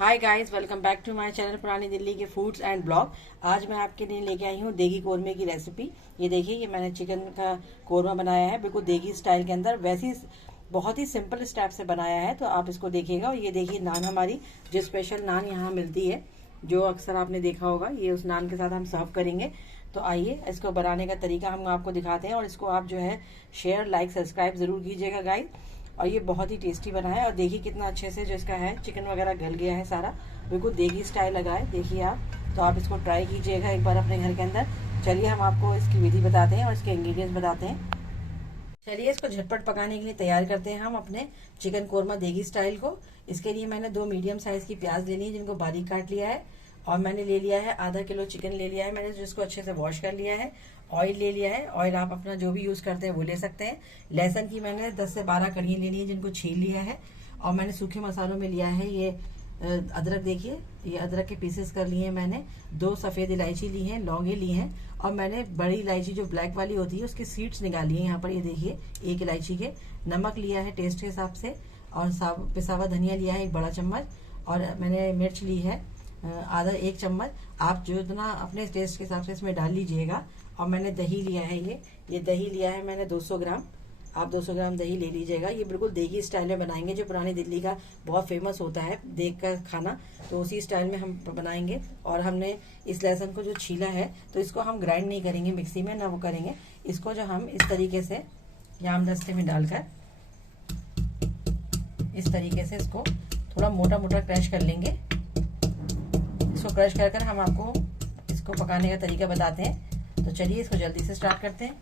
Hi guys, welcome back to my channel पुरानी दिल्ली के foods and blog. आज मैं आपके लिए लेके आई हूँ देगी कोरमे की रेसिपी। ये देखिए, ये मैंने चिकन का कोरमा बनाया है बिल्कुल देगी स्टाइल के अंदर। वैसी बहुत ही सिंपल स्टेप से बनाया है, तो आप इसको देखिएगा। और ये देखिए नान हमारी, जो स्पेशल नान यहाँ मिलती है, जो अक्सर आपने देखा होगा, ये उस नान के साथ हम सर्व करेंगे। तो आइए इसको बनाने का तरीका हम आपको दिखाते हैं, और इसको आप जो है शेयर, लाइक, सब्सक्राइब जरूर कीजिएगा गाइस। और ये बहुत ही टेस्टी बना है। और देखिए कितना अच्छे से जो इसका है चिकन वगैरह गल गया है सारा, बिल्कुल देगी स्टाइल लगा है। देखिए आप, तो आप इसको ट्राई कीजिएगा एक बार अपने घर के अंदर। चलिए हम आपको इसकी विधि बताते हैं और इसके इंग्रेडिएंट्स बताते हैं। चलिए इसको झटपट पकाने के लिए तैयार करते हैं हम अपने चिकन कोरमा देगी स्टाइल को। इसके लिए मैंने 2 मीडियम साइज की प्याज ले ली है, जिनको बारीक काट लिया है। और मैंने ले लिया है आधा किलो चिकन ले लिया है मैंने, जिसको अच्छे से वॉश कर लिया है। ऑयल ले लिया है, ऑयल आप अपना जो भी यूज करते हैं वो ले सकते हैं। लहसुन की मैंने 10 से 12 कड़ियाँ लेनी है, जिनको छील लिया है। और मैंने सूखे मसालों में लिया है ये अदरक। देखिए ये अदरक के पीसेस कर लिए हैं मैंने। 2 सफेद इलायची ली है, लौंगे ली हैं। और मैंने बड़ी इलायची जो ब्लैक वाली होती है उसकी सीड्स निकाली है यहाँ पर। ये देखिए 1 इलायची के। नमक लिया है टेस्ट के हिसाब से। और पिसा हुआ धनिया लिया है 1 बड़ा चम्मच। और मैंने मिर्च ली है आधा 1 चम्मच। आप जो इतना अपने टेस्ट के हिसाब से इसमें डाल लीजिएगा। और मैंने दही लिया है, ये दही लिया है मैंने 200 ग्राम। आप 200 ग्राम दही ले लीजिएगा। ये बिल्कुल देगी स्टाइल में बनाएंगे, जो पुरानी दिल्ली का बहुत फेमस होता है देग का खाना, तो उसी स्टाइल में हम बनाएंगे। और हमने इस लहसुन को जो छीला है, तो इसको हम ग्राइंड नहीं करेंगे मिक्सी में, ना वो करेंगे। इसको जो हम इस तरीके से यामदस्ते में डालकर इस तरीके से इसको थोड़ा मोटा मोटा क्रश कर लेंगे। इसको क्रश कर हम आपको इसको पकाने का तरीका बताते हैं। तो चलिए इसको जल्दी से स्टार्ट करते हैं।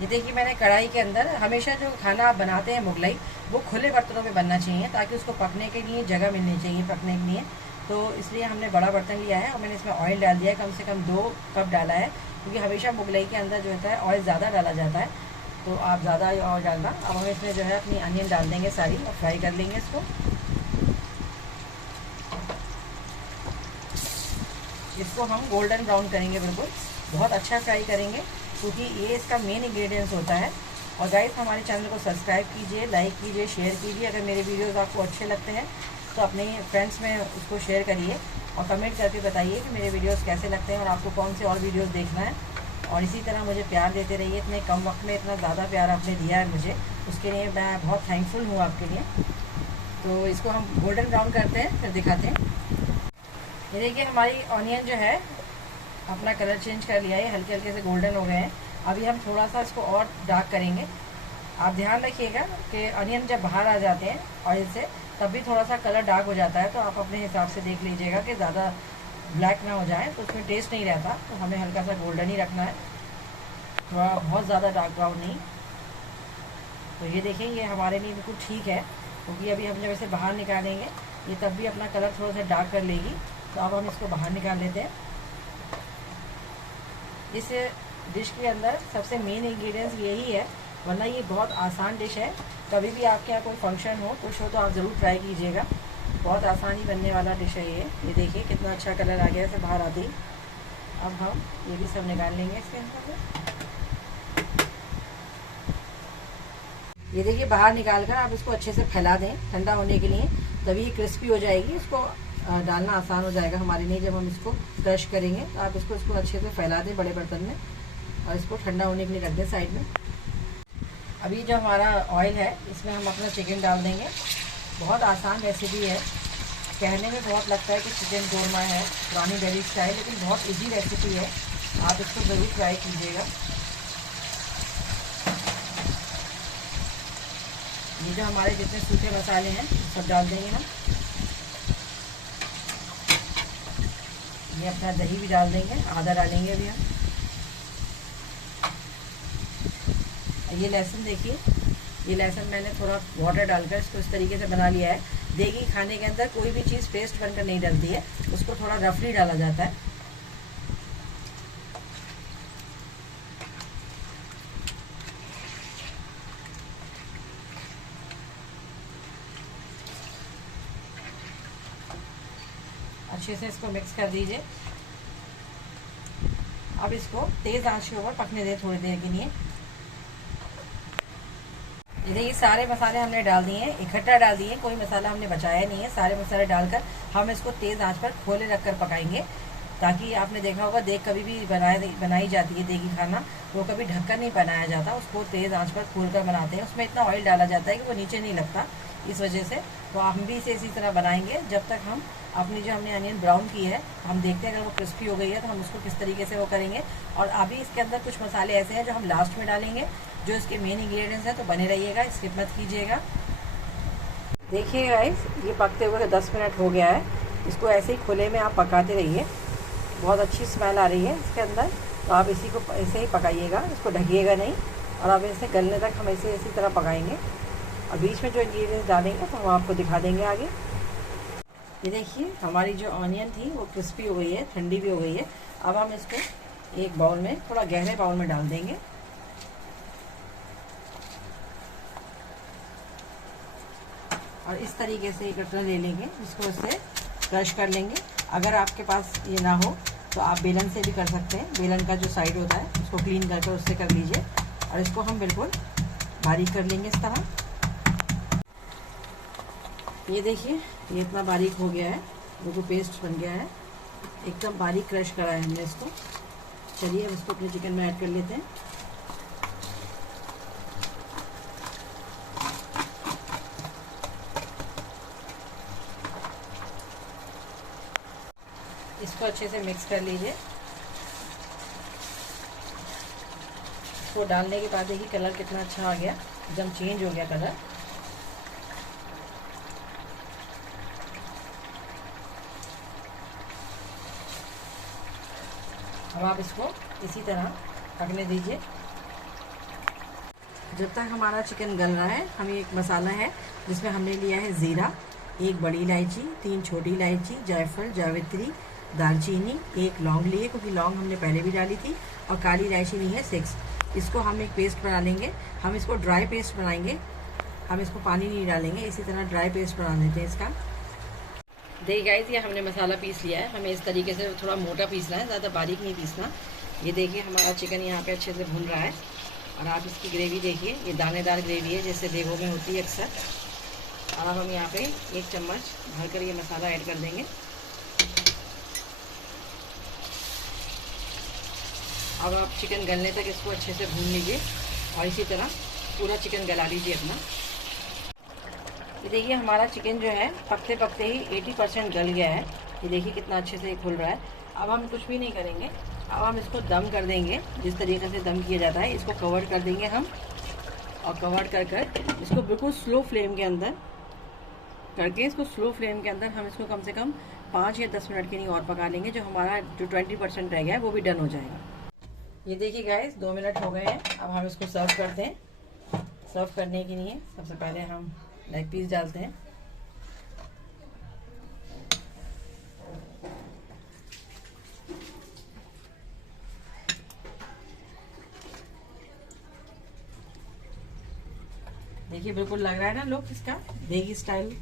ये देखिए मैंने कढ़ाई के अंदर, हमेशा जो खाना आप बनाते हैं मुगलई, वो खुले बर्तनों में बनना चाहिए, ताकि उसको पकने के लिए जगह मिलनी चाहिए पकने के लिए। तो इसलिए हमने बड़ा बर्तन लिया है और मैंने इसमें ऑयल डाल दिया है, कम से कम 2 कप डाला है। क्योंकि हमेशा मुगलई के अंदर जो होता है ऑयल ज़्यादा डाला जाता है, तो आप ज़्यादा ऑयल डालना। अब हम इसमें जो है अपनी अनियन डाल देंगे सारी, और फ्राई कर लेंगे इसको। इसको हम गोल्डन ब्राउन करेंगे, बिल्कुल बहुत अच्छा फ्राई करेंगे, क्योंकि ये इसका मेन इंग्रेडिएंट्स होता है। और गाइस हमारे चैनल को सब्सक्राइब कीजिए, लाइक कीजिए, शेयर कीजिए। अगर मेरे वीडियोस आपको अच्छे लगते हैं तो अपने फ्रेंड्स में उसको शेयर करिए, और कमेंट करके बताइए कि मेरे वीडियोस कैसे लगते हैं और आपको कौन से और वीडियोस देखना है। और इसी तरह मुझे प्यार देते रहिए। इतने कम वक्त में इतना ज़्यादा प्यार आपने दिया है मुझे, उसके लिए मैं बहुत थैंकफुल हूँ आपके लिए। तो इसको हम गोल्डन ब्राउन करते हैं, फिर दिखाते हैं। ये देखिए हमारी ऑनियन जो है अपना कलर चेंज कर लिया है, हल्के हल्के से गोल्डन हो गए हैं। अभी हम थोड़ा सा इसको और डार्क करेंगे। आप ध्यान रखिएगा कि अनियन जब बाहर आ जाते हैं ऑयल से, तब भी थोड़ा सा कलर डार्क हो जाता है। तो आप अपने हिसाब से देख लीजिएगा कि ज़्यादा ब्लैक ना हो जाए, तो उसमें टेस्ट नहीं रहता। तो हमें हल्का सा गोल्डन ही रखना है, थोड़ा बहुत ज़्यादा डार्क ब्राउन नहीं। तो ये देखिए ये हमारे लिए बिल्कुल ठीक है, क्योंकि अभी हम जब इसे बाहर निकालेंगे, ये तब भी अपना कलर थोड़ा सा डार्क कर लेगी। तो अब हम इसको बाहर निकाल लेते हैं। इस डिश के अंदर सबसे मेन इंग्रेडिएंट्स यही है, वरना ये बहुत आसान डिश है। कभी भी आपके यहाँ कोई फंक्शन हो, कुछ हो, तो आप ज़रूर ट्राई कीजिएगा। बहुत आसानी बनने वाला डिश है ये देखिए कितना अच्छा कलर आ गया है बाहर आते ही। अब हम ये भी सब निकाल लेंगे इसके अंदर से। ये देखिए बाहर निकाल कर आप इसको अच्छे से फैला दें ठंडा होने के लिए, तभी ये क्रिस्पी हो जाएगी। इसको डालना आसान हो जाएगा हमारे लिए जब हम इसको क्रश करेंगे। तो आप इसको अच्छे से फैला दें बड़े बर्तन में, और इसको ठंडा होने के लिए रख दें साइड में। अभी जो हमारा ऑयल है, इसमें हम अपना चिकन डाल देंगे। बहुत आसान रेसिपी है, कहने में बहुत लगता है कि चिकन कोरमा है पुरानी दिल्ली स्टाइल, लेकिन बहुत ईजी रेसिपी है। आप इसको ज़रूर ट्राई कीजिएगा। ये जो हमारे जितने सूखे मसाले हैं सब डाल देंगे हम। ये अपना दही भी डाल देंगे, आधा डालेंगे अभी हम। ये लहसुन देखिए, ये लहसुन मैंने थोड़ा वाटर डालकर इसको इस तरीके से बना लिया है। देगी खाने के अंदर कोई भी चीज़ पेस्ट बनकर नहीं डलती है, उसको थोड़ा रफली डाला जाता है। अच्छे से इसको मिक्स कर दीजिए। अब इसको तेज़ आंच के ऊपर पकने दें थोड़ी देर के लिए। ये देखिए सारे मसाले हमने डाल दिए हैं, इकट्ठा डाल दिए, कोई मसाला हमने बचाया नहीं है। सारे मसाले डालकर हम इसको तेज़ आंच पर खोले रखकर पकाएंगे, ताकि आपने देखा होगा देग कभी भी बनाई जाती है देगी खाना, तो कभी ढक्कन नहीं बनाया जाता, उसको तेज़ आंच पर खोल कर बनाते हैं। उसमें इतना ऑयल डाला जाता है कि वो नीचे नहीं लगता, इस वजह से। तो हम भी इसे इसी तरह बनाएंगे जब तक हम अपनी जो हमने अनियन ब्राउन की है, हम देखते हैं अगर वो क्रिस्पी हो गई है तो हम उसको किस तरीके से वो करेंगे। और अभी इसके अंदर कुछ मसाले ऐसे हैं जो हम लास्ट में डालेंगे, जो इसके मेन इंग्रेडिएंट्स हैं, तो बने रहिएगा, स्किप मत कीजिएगा। देखिए गाइस, ये पकते हुए 10 मिनट हो गया है। इसको ऐसे ही खुले में आप पकाते रहिए, बहुत अच्छी स्मेल आ रही है इसके अंदर। तो आप इसी को ऐसे ही पकाइएगा, इसको ढकिएगा नहीं, और अब इसे गलने तक हम इसे इसी तरह पकाएंगे। और बीच में जो इंग्रेडिएंट्स डालेंगे तो हम आपको दिखा देंगे आगे। ये देखिए हमारी जो ऑनियन थी वो क्रिस्पी हो गई है, ठंडी भी हो गई है। अब हम इसको एक बाउल में, थोड़ा गहरे बाउल में डाल देंगे। और इस तरीके से एक कटोरा ले लेंगे, इसको इससे क्रश कर लेंगे। अगर आपके पास ये ना हो तो आप बेलन से भी कर सकते हैं। बेलन का जो साइड होता है उसको क्लीन करके उससे कर लीजिए, और इसको हम बिल्कुल बारीक कर लेंगे इस तरह। ये देखिए ये इतना बारीक हो गया है, बिल्कुल पेस्ट बन गया है, एकदम बारीक क्रश करा है हमने इसको। चलिए अब इसको अपने चिकन में ऐड कर लेते हैं। इसको अच्छे से मिक्स कर लीजिए। इसको डालने के बाद देखिए कलर कितना अच्छा आ गया, एकदम चेंज हो गया कलर। अब आप इसको इसी तरह पकने दीजिए जब तक हमारा चिकन गल रहा है। हम एक मसाला है जिसमें हमने लिया है ज़ीरा, एक बड़ी इलायची, 3 छोटी इलायची, जायफल, जावित्री, दालचीनी, एक लौंग लिए क्योंकि लौंग हमने पहले भी डाली थी, और काली इलायची ली है 6। इसको हम एक पेस्ट बना लेंगे। हम इसको ड्राई पेस्ट बनाएंगे, हम इसको पानी नहीं डालेंगे, इसी तरह ड्राई पेस्ट बना लेते हैं इसका। देखिए गाइस, ये हमने मसाला पीस लिया है। हमें इस तरीके से थोड़ा मोटा पीसना है, ज़्यादा बारीक नहीं पीसना। ये देखिए हमारा चिकन यहाँ पे अच्छे से भून रहा है, और आप इसकी ग्रेवी देखिए, ये दानेदार ग्रेवी है जैसे देगों में होती है अक्सर। और अब हम यहाँ पे 1 चम्मच भरकर ये मसाला ऐड कर देंगे। अब आप चिकन गलने तक इसको अच्छे से भून लीजिए, और इसी तरह पूरा चिकन गला लीजिए अपना। ये देखिए हमारा चिकन जो है पकते पकते ही 80% गल गया है। ये देखिए कितना अच्छे से खुल रहा है। अब हम कुछ भी नहीं करेंगे, अब हम इसको दम कर देंगे। जिस तरीके से दम किया जाता है, इसको कवर कर देंगे हम, और कवर कर इसको बिल्कुल स्लो फ्लेम के अंदर करके, इसको स्लो फ्लेम के अंदर हम इसको कम से कम 5 या 10 मिनट के लिए और पका लेंगे। जो हमारा जो 20% रह गया है वो भी डन हो जाएगा। ये देखिए गाइस 2 मिनट हो गए हैं। अब हम इसको सर्व करते हैं। सर्व करने के लिए सबसे पहले हम लेग पीस डालते हैं। देखिए बिल्कुल लग रहा है ना लुक इसका देगी स्टाइल।